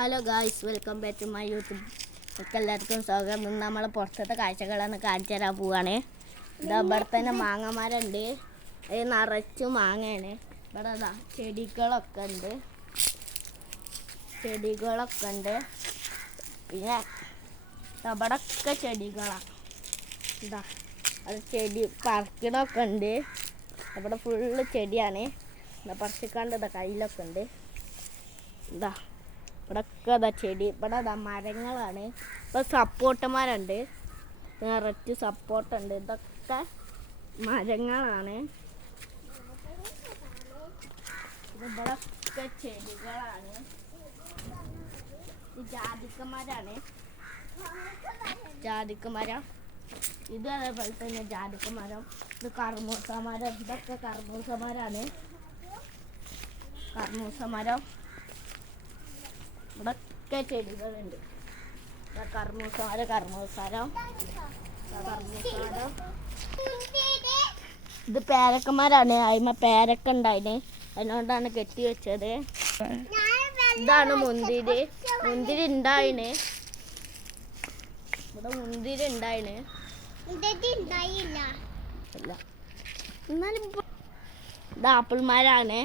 Hello guys, welcome back to my YouTube. എല്ലാവർക്കും സ്വാഗതം. ഇന്ന് നമ്മൾ പുറത്തത്തെ കാഴ്ചകളാണ് കാണിച്ചു തരാൻ പോവുകയാണ്. ഇവിടെ തന്നെ മാങ്ങമാരുണ്ട്, അത് നിറച്ച് മാങ്ങയാണ്. ഇവിടെ ചെടികളൊക്കെ ഉണ്ട്, പിന്നെ ഇവിടെയൊക്കെ ചെടികളാണ്. അത് ചെടി പറിക്കണമൊക്കെ ഉണ്ട്. ഇവിടെ ഫുള്ള് ചെടിയാണ്. പറിച്ചിക്കാണ്ട് കയ്യിലൊക്കെ ഉണ്ട്. ഇവിടെയൊക്കെ ചെടി, ഇവിടെ മരങ്ങളാണ്. ഇവിടെ സപ്പോട്ടന്മാരുണ്ട്, നിറച്ച് സപ്പോർട്ടുണ്ട്. ഇതൊക്കെ മരങ്ങളാണ്. ഇവിടെയൊക്കെ ചെടികളാണ്. ജാതിക്കമരാണ്, ജാതിക്കമരം. ഇത് അതേപോലെ തന്നെ ജാതിക്കമരം. ഇത് കർമൂസമരം. ഇതൊക്കെ കർമൂസമരാണ്, കർമൂസമരം. ഇവിടെയൊക്കെ ചെടികളുണ്ട്. കർമൂസമരം. ഇത് പേരക്കന്മാരാണ്. അതിന്മേൽ പേരക്ക ഉണ്ടായിന്, അതിനോണ്ടാണ് കെട്ടി വെച്ചത്. ഇതാണ് മുന്തിരി. മുന്തിരി ഉണ്ടായിന്, ഇവിടെ മുന്തിരി ഉണ്ടായിന്. ഇത് ആപ്പിൾമാരാണ്,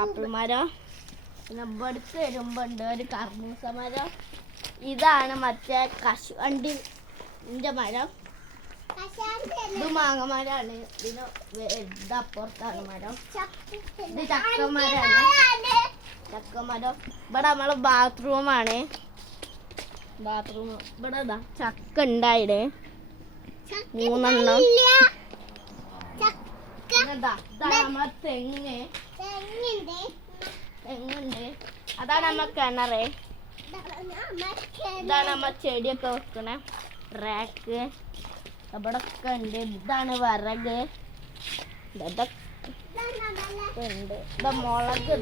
ആപ്പിൾമാരോ. പിന്നെ ഇവിടുത്തെ വരുമ്പോണ്ട് ഒരു കർമൂസ മരം. ഇതാണ് മറ്റേ കശുവണ്ടിൻ്റെ മരം. ഇത് മാങ്ങമരാണ്. ഇത് അപ്പുറത്താണ് മരം. ഇത് ചക്കമരാണ്, ചക്കമരം. ഇവിടെ നമ്മളെ ബാത്റൂമാണ്. ബാത്റൂം ഇവിടെ ചക്ക ഉണ്ടായിന് 3 എണ്ണം. ഇതാണ് നമ്മളെ തെങ്ങ്, തെങ്ങുണ്ട്. അതാണ് നമ്മ കിണറ്. ഇതാണ് നമ്മ ചെടിയൊക്കെ വെക്കണ റാക്ക്. ഇവിടൊക്കെ ഉണ്ട്. ഇതാണ് വിറക്. ഇതൊക്കെ ഉണ്ട്. ഇത് മുളക്.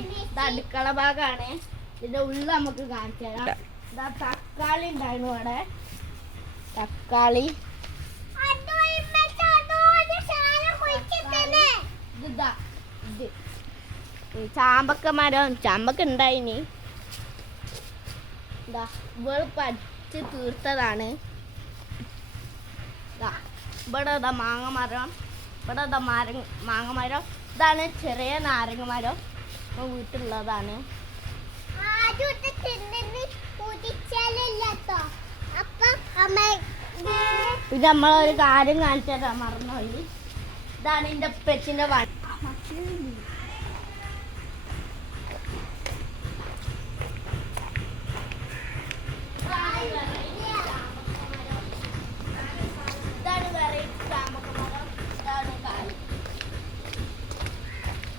ഇത് അടുക്കള ഭാഗമാണ്. ഇതിന്റെ ഉള്ളിൽ നമുക്ക് കാണിച്ചു തരാം. ഇതാ തക്കാളി ഉണ്ടായിരുന്നു ഇവിടെ, തക്കാളി. ഇത് ചാമ്പക്ക മരം, ചാമ്പക്ക ഉണ്ടായിനി. ഇവള് പഠിച്ച് തീർത്തതാണ്. ഇവിടെ മാങ്ങ മരം, ഇവിടെ മാങ്ങ മരം. ഇതാണ് ചെറിയ നാരങ്ങ മരം, വീട്ടിലുള്ളതാണ്. പിന്നെ നമ്മളൊരു കാര്യം കാണിച്ചു തരാൻ മറന്നുപോയി. ഇതാണ് എൻ്റെ പെറ്റിൻ്റെ വണ്ടി.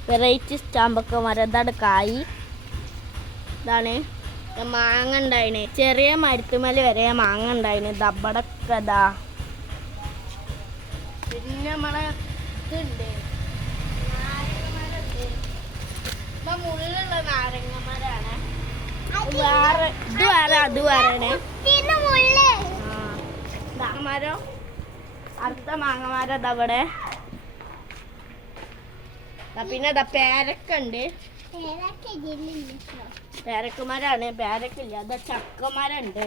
വെറൈറ്റി ചാമ്പക്ക മരം. ഇതാണ് കായ്. ഇതാണ് മാങ്ങ ഉണ്ടായിന്, ചെറിയ മരത്തുമല വരെ മാങ്ങ ഉണ്ടായിന്. ദബടൊക്കെ പിന്നെ നമ്മളെ ഇതുണ്ട്, നാരങ്ങമരമുണ്ട്. ഇപ്പൊ മുള്ളുള്ള നാരങ്ങമരാണ്. വേറെ ഇത് വേറെ അത് വേറെ മരം. അടുത്ത മാങ്ങമരം ഇതവിടെ. പിന്നെ പേരക്ക ഉണ്ട്, പേരക്കമരാണ്. പേരക്കില്ല. അത് ചക്കമരുണ്ട്.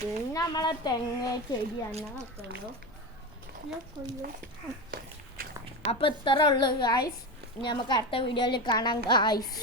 പിന്നെ നമ്മളെ തെങ്ങ് ചെടി അങ്ങനൊക്കെ ഉള്ളു. അപ്പൊ ഇത്ര ഉള്ളു ഗായ്സ്. നമുക്ക് അടുത്ത വീഡിയോയിൽ കാണാം ഗായ്സ്.